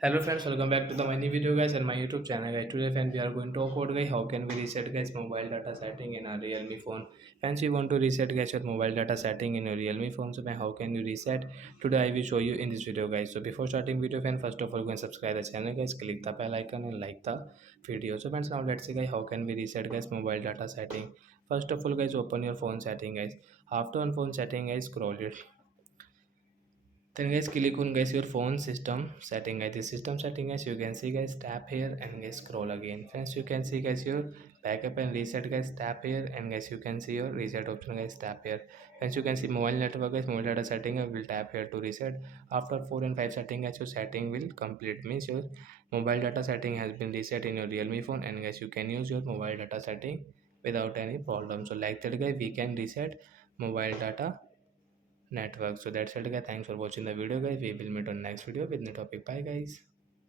Hello friends, welcome back to the my new video guys and my YouTube channel guys. Today friends we are going to talk about guys how can we reset guys mobile data setting in our Realme phone. Friends, you want to reset guys your mobile data setting in your Realme phone. So man, how can you reset? Today I will show you in this video guys. So before starting video friends, first of all go and subscribe the channel guys, click the bell icon and like the video. So friends, now let's see guys how can we reset guys mobile data setting. First of all guys, open your phone setting guys. After on phone setting guys, scroll it. Then guys click on guys your phone system setting guys. The system setting guys, you can see guys, tap here and guys scroll again. Friends, you can see guys your backup and reset guys, tap here and guys you can see your reset option guys, tap here. Friends, you can see mobile network guys, mobile data setting will tap here to reset. After 4 and 5 setting guys, your setting will complete, means your mobile data setting has been reset in your Realme phone and guys you can use your mobile data setting without any problem. So like that guys, we can reset mobile data network. So that's it guys, thanks for watching the video guys. We will meet on next video with new topic. Bye guys.